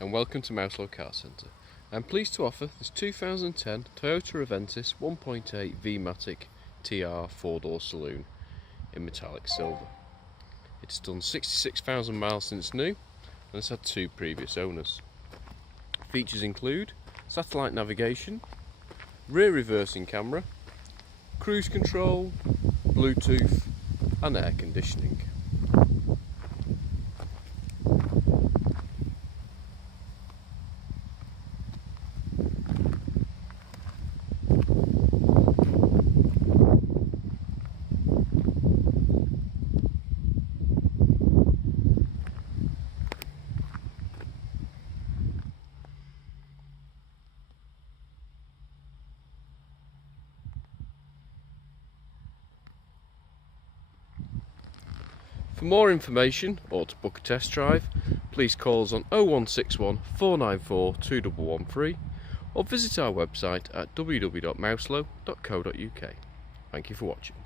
and welcome to Mouselow Car Centre. I'm pleased to offer this 2010 Toyota Avensis 1.8 V-Matic TR 4-door saloon in metallic silver. It's done 66,000 miles since new and it's had 2 previous owners. Features include satellite navigation, rear reversing camera, cruise control, Bluetooth and air conditioning. For more information or to book a test drive, please call us on 0161 494 2113 or visit our website at www.mouselow.co.uk. Thank you for watching.